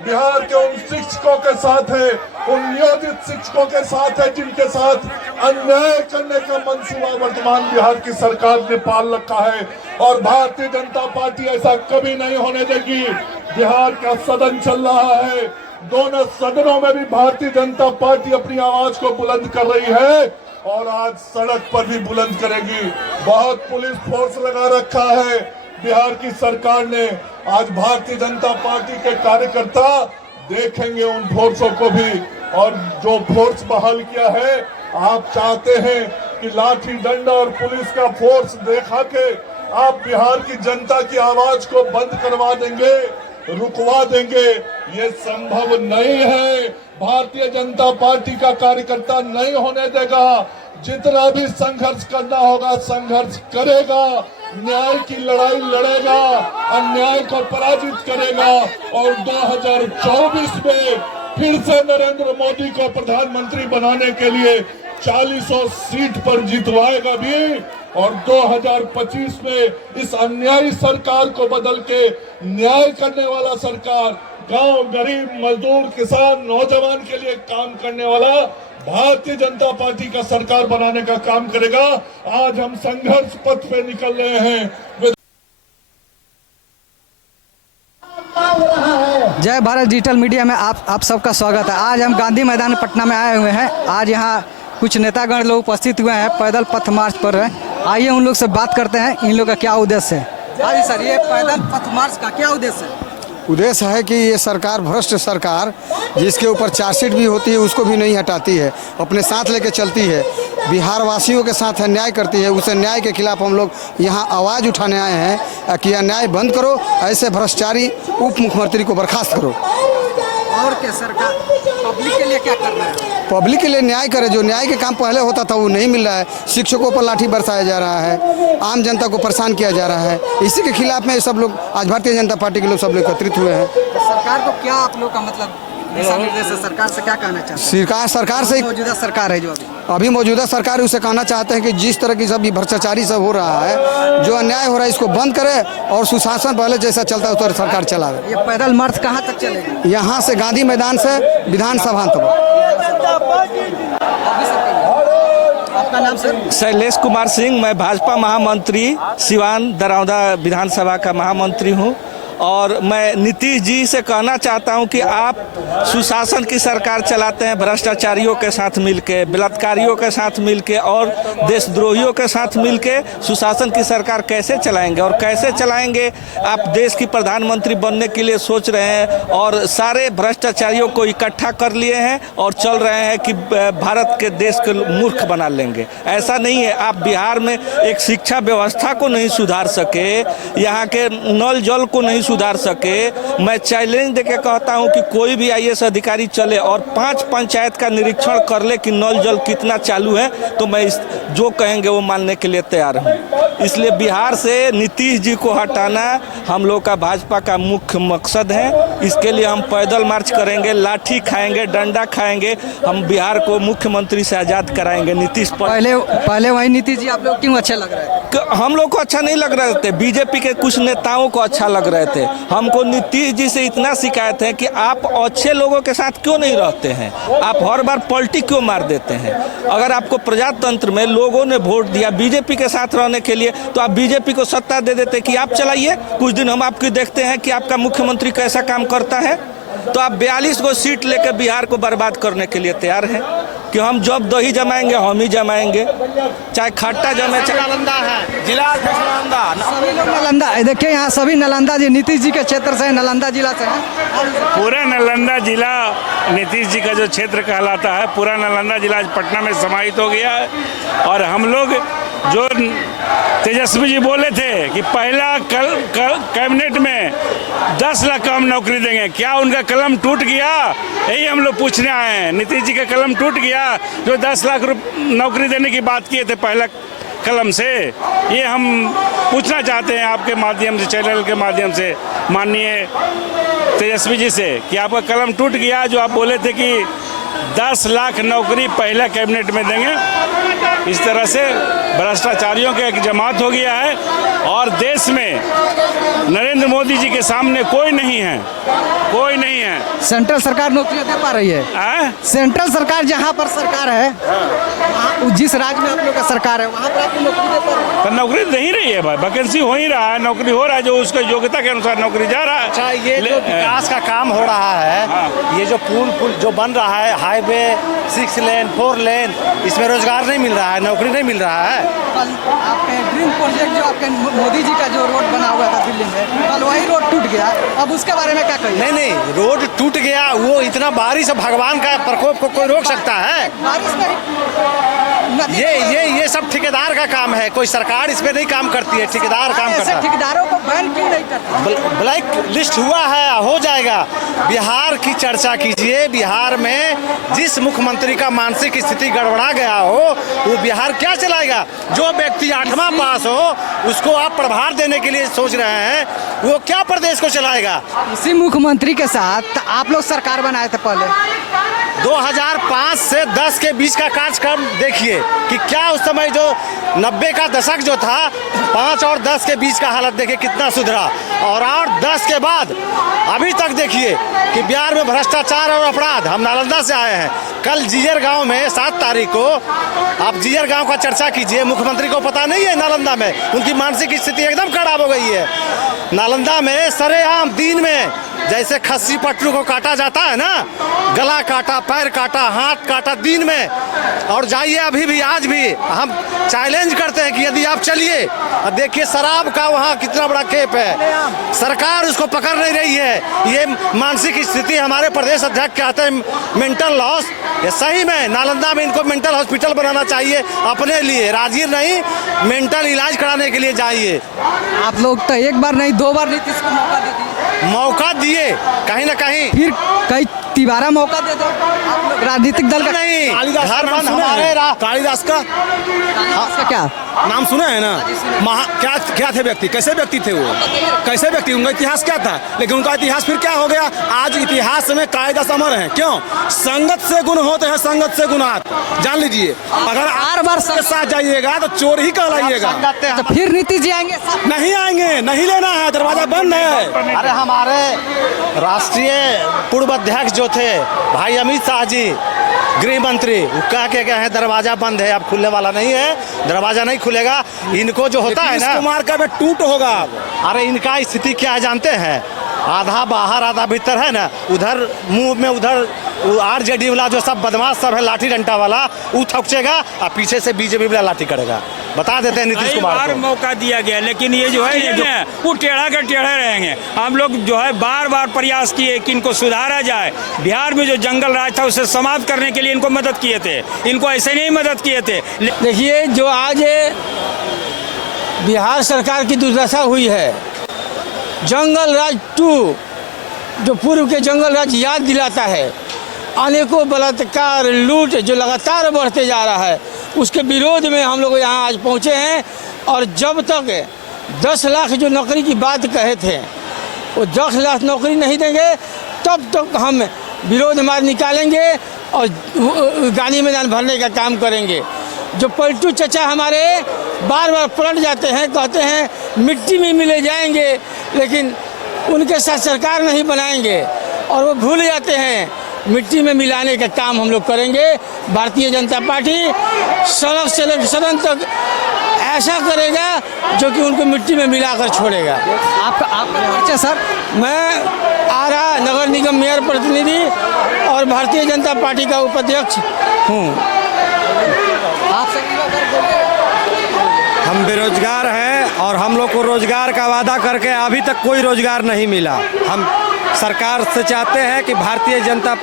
बिहार के उन शिक्षकों के साथ है, उन नियोजित शिक्षकों के साथ है जिनके साथ अन्याय करने का मंसूबा वर्तमान बिहार की सरकार ने पाल रखा है। और भारतीय जनता पार्टी ऐसा कभी नहीं होने देगी। बिहार का सदन चल रहा है, दोनों सदनों में भी भारतीय जनता पार्टी अपनी आवाज को बुलंद कर रही है और आज सड़क पर भी बुलंद करेगी। बहुत पुलिस फोर्स लगा रखा है बिहार की सरकार ने। आज भारतीय जनता पार्टी के कार्यकर्ता देखेंगे उन फोर्सों को भी, और जो फोर्स बहाल किया है, आप चाहते हैं कि लाठी डंडा और पुलिस का फोर्स देखा के आप बिहार की जनता की आवाज को बंद करवा देंगे, रुकवा देंगे। ये संभव नहीं है। भारतीय जनता पार्टी का कार्यकर्ता नहीं होने देगा। जितना भी संघर्ष करना होगा संघर्ष करेगा, न्याय की लड़ाई लड़ेगा, अन्याय को पराजित करेगा और 2024 में फिर से नरेंद्र मोदी को प्रधानमंत्री बनाने के लिए 40 सीट पर जितवाएगा भी। और 2025 में इस अन्यायी सरकार को बदल के न्याय करने वाला सरकार, गांव, गरीब, मजदूर, किसान, नौजवान के लिए काम करने वाला भारतीय जनता पार्टी का सरकार बनाने का काम करेगा। आज हम संघर्ष पथ पे निकल रहे हैं। जय भारत डिजिटल मीडिया में आप सबका स्वागत है। आज हम गांधी मैदान पटना में आए हुए हैं। आज यहाँ कुछ नेतागण लोग उपस्थित हुए हैं, पैदल पथ मार्च पर हैं। आइए उन लोग से बात करते हैं, इन लोग का क्या उद्देश्य है। हाँ जी सर, ये पैदल पथ मार्च का क्या उद्देश्य है? उद्देश्य है कि ये सरकार, भ्रष्ट सरकार, जिसके ऊपर चार्जशीट भी होती है उसको भी नहीं हटाती है, अपने साथ लेके चलती है, बिहार वासियों के साथ अन्याय करती है। उस अन्याय के खिलाफ हम लोग यहाँ आवाज़ उठाने आए हैं कि अन्याय बंद करो, ऐसे भ्रष्टाचारी उप मुख्यमंत्री को बर्खास्त करो। और क्या सरकार पब्लिक के लिए क्या कर रहा है? पब्लिक के लिए न्याय करे। जो न्याय के काम पहले होता था वो नहीं मिल रहा है। शिक्षकों पर लाठी बरसाया जा रहा है, आम जनता को परेशान किया जा रहा है। इसी के खिलाफ में सब लोग आज भारतीय जनता पार्टी के लोग सब लोग एकत्रित हुए हैं। सरकार को क्या आप लोग का मतलब दिशा निर्देश है? सरकार से क्या कहना चाहते हैं? सरकार से मौजूदा सरकार है जो अभी मौजूदा सरकार है, उसे कहना चाहते हैं कि जिस तरह की सब भ्रष्टाचारी सब हो रहा है, जो अन्याय हो रहा है, इसको बंद करे और सुशासन पहले जैसा चलता है उस तरह सरकार चलावे। ये पैदल मार्च कहाँ तक चलेगी? यहाँ से गांधी मैदान से विधानसभा तक। आपका नाम सर? शैलेश कुमार सिंह, मैं भाजपा महामंत्री सिवान दरौदा विधानसभा का महामंत्री हूँ। और मैं नीतीश जी से कहना चाहता हूं कि आप सुशासन की सरकार चलाते हैं, भ्रष्टाचारियों के साथ मिलके, बलात्कारियों के साथ मिलके और देशद्रोहियों के साथ मिलके सुशासन की सरकार कैसे चलाएंगे? और कैसे चलाएंगे? आप देश की प्रधानमंत्री बनने के लिए सोच रहे हैं और सारे भ्रष्टाचारियों को इकट्ठा कर लिए हैं और चल रहे हैं कि भारत के देश को मूर्ख बना लेंगे। ऐसा नहीं है। आप बिहार में एक शिक्षा व्यवस्था को नहीं सुधार सके, यहाँ के नल जल को नहीं सुधार सके। मैं चैलेंज देके कहता हूं कि कोई भी आईएएस अधिकारी चले और 5 पंचायत का निरीक्षण कर ले कि नल जल कितना चालू है, तो मैं जो कहेंगे वो मानने के लिए तैयार हूं। इसलिए बिहार से नीतीश जी को हटाना हम लोग का भाजपा का मुख्य मकसद है। इसके लिए हम पैदल मार्च करेंगे, लाठी खाएंगे, डंडा खाएंगे। हम बिहार को मुख्यमंत्री से आज़ाद कराएंगे नीतीश पर। पहले वही नीतीश जी आप लोग क्यों अच्छे लग रहे थे? हम लोग को अच्छा नहीं लग रहे थे, बीजेपी के कुछ नेताओं को अच्छा लग रहे थे। हमको नीतीश जी से इतना शिकायत है कि आप अच्छे लोगों के साथ क्यों नहीं रहते हैं? आप हर बार पलटी क्यों मार देते हैं? अगर आपको प्रजातंत्र में लोगों ने वोट दिया बीजेपी के साथ रहने के लिए, तो आप बीजेपी को सत्ता दे देते कि आप चलाइए, कुछ दिन हम आपकी देखते हैं कि आपका मुख्यमंत्री कैसा काम करता है। तो आप 42 को सीट लेकर बिहार को बर्बाद करने के लिए तैयार हैं कि हम जब दही जमाएंगे हम ही जमाएंगे, चाहे खट्टा जमे, चाहे नालंदा है जिला नालंदा। सभी लोग नालंदा, देखिए यहाँ सभी नालंदा जी नीतीश जी के क्षेत्र से, नालंदा जिला से हैं। पूरा नालंदा जिला नीतीश जी का जो क्षेत्र कहलाता है, पूरा नालंदा जिला आज पटना में समाहित हो गया है। और हम लोग जो तेजस्वी जी बोले थे कि पहला कैबिनेट में 10 लाख का हम नौकरी देंगे, क्या उनका कलम टूट गया? यही हम लोग पूछने आए हैं। नीतीश जी का कलम टूट गया जो 10 लाख नौकरी देने की बात किए थे पहला कलम से? ये हम पूछना चाहते हैं आपके माध्यम से, चैनल के माध्यम से माननीय तेजस्वी जी से कि आपका कलम टूट गया जो आप बोले थे कि 10 लाख नौकरी पहला कैबिनेट में देंगे। इस तरह से भ्रष्टाचारियों का एक जमात हो गया है और देश में नरेंद्र मोदी जी के सामने कोई नहीं है, कोई नहीं है। सेंट्रल सरकार नौकरियां दे पा रही है। सेंट्रल सरकार जहाँ पर सरकार है, जिस राज्य में आप लोग का सरकार है, वहाँ पर आपको नौकरी दे पा रही है। पर नौकरी दे ही रही है भाई, वैकेंसी हो ही रहा है, नौकरी हो रहा है, जो उसके योग्यता के अनुसार नौकरी जा रहा है। अच्छा, ये जो विकास का काम हो रहा है, ये जो पुल जो बन रहा है, हाईवे 6 लेन 4 लेन, इसमें रोजगार नहीं मिल रहा है, नौकरी नहीं मिल रहा है। कल आपके ड्रीम प्रोजेक्ट जो आपके मोदी जी का जो रोड बना हुआ था दिल्ली में, कल वही रोड टूट गया, अब उसके बारे में क्या कहिए? नहीं, रोड टूट गया, वो इतना बारिश, भगवान का प्रकोप को कोई रोक सकता है? बारिश में ये सब ठेकेदार का काम है, कोई सरकार इसमें नहीं काम करती है, ठेकेदार काम करता है। ठेकेदारों को बैन क्यों नहीं करते? ब्लैक लिस्ट हुआ है, हो जाएगा। बिहार की चर्चा कीजिए, बिहार में जिस मुख्यमंत्री का मानसिक स्थिति गड़बड़ा गया हो, वो बिहार क्या चलाएगा? जो व्यक्ति 8वां पास हो, उसको आप प्रभार देने के लिए सोच रहे हैं, वो क्या प्रदेश को चलाएगा? इसी मुख्यमंत्री के साथ आप लोग सरकार बनाए थे पहले। 2005 से 10 के बीच का कार्यक्रम देखिए कि क्या उस समय जो 90 का दशक जो था, 5 और 10 के बीच का हालत देखिए कितना सुधरा, और 10 के बाद अभी तक देखिए कि बिहार में भ्रष्टाचार और अपराध। हम नालंदा से आए हैं, कल जीयर गांव में 7 तारीख को, आप जीयर गांव का चर्चा कीजिए, मुख्यमंत्री को पता नहीं है नालंदा में उनकी मानसिक स्थिति एकदम खराब हो गई है। नालंदा में सरेआम दिन में जैसे खस्सी पटरू को काटा जाता है ना, गला काटा, पैर काटा, हाथ काटा दिन में। और जाइए अभी भी, आज भी हम चैलेंज करते हैं कि यदि आप चलिए और देखिए शराब का वहाँ कितना बड़ा खेप है, सरकार उसको पकड़ नहीं रही है। ये मानसिक स्थिति हमारे प्रदेश अध्यक्ष कहते हैं मेंटल लॉस। ये सही में नालंदा में इनको मेंटल हॉस्पिटल बनाना चाहिए अपने लिए, राजीव नहीं, मेंटल इलाज कराने के लिए जाइए। आप लोग तो एक बार नहीं 2 बार नीतीश को मौका दे दिए, मौका दिए कहीं ना कहीं, फिर कई तिबारा मौका दे दो। आप लोग राजनीतिक दल का नहीं, हर बार हमारे कालिदास का क्या नाम सुना है ना? क्या थे व्यक्ति, कैसे व्यक्ति थे वो, कैसे व्यक्ति, उनका इतिहास क्या था? लेकिन उनका इतिहास फिर क्या हो गया? आज इतिहास में कालिदास अमर है। क्यों? संगत से गुण होते हैं, संगत से गुणात, जान लीजिए। अगर हर बार के साथ जाइएगा तो चोर ही कहलाइएगा। तो फिर नीतीश जी आएंगे? नहीं आएंगे, नहीं लेना है, दरवाजा बंद है। अरे हमारे राष्ट्रीय पूर्व अध्यक्ष जो थे भाई अमित शाह जी, गृह मंत्री, वो कह के गए हैं दरवाजा बंद है, अब खुलने वाला नहीं है, दरवाजा नहीं खुलेगा। इनको जो होता है ना, कुमार का टूट होगा। अरे इनका स्थिति क्या है जानते हैं? आधा बाहर आधा भीतर है ना, उधर मुंह में उधर आरजेडी वाला जो सब बदमाश सब है, लाठी डंडा वाला, वो थकचेगा और पीछे से बीजेपी वाला लाठी करेगा। बता देते हैं नीतीश कुमार को। मौका दिया गया, लेकिन ये जो है वो टेढ़ा के टेढ़े रहेंगे। हम लोग जो है बार बार प्रयास किए कि इनको सुधारा जाए। बिहार में जो जंगल राज था उसे समाप्त करने के लिए इनको मदद किए थे, इनको ऐसे नहीं मदद किए थे। देखिए, जो आज बिहार सरकार की दुर्दशा हुई है, जंगल राज 2 जो पूर्व के जंगल राज याद दिलाता है, अनेकों बलात्कार, लूट जो लगातार बढ़ते जा रहा है, उसके विरोध में हम लोग यहाँ आज पहुँचे हैं। और जब तक 10 लाख जो नौकरी की बात कहे थे, वो 10 लाख नौकरी नहीं देंगे, तब तक हम विरोध मार्च निकालेंगे और गांधी मैदान भरने का काम करेंगे। जो पलटू चचा हमारे बार बार पलट जाते हैं, कहते हैं मिट्टी में मिले जाएंगे, लेकिन उनके साथ सरकार नहीं बनाएंगे, और वो भूल जाते हैं मिट्टी में मिलाने का काम हम लोग करेंगे। भारतीय जनता पार्टी सड़क से लेकर सदन तक ऐसा करेगा जो कि उनको मिट्टी में मिलाकर छोड़ेगा। आपका परिचय सर? मैं आरा नगर निगम मेयर प्रतिनिधि और भारतीय जनता पार्टी का उपाध्यक्ष हूँ। हम बेरोजगार हैं और हम लोग को रोजगार का वादा करके अभी तक कोई रोजगार नहीं मिला। हम सरकार से चाहते हैं कि भारतीय जनता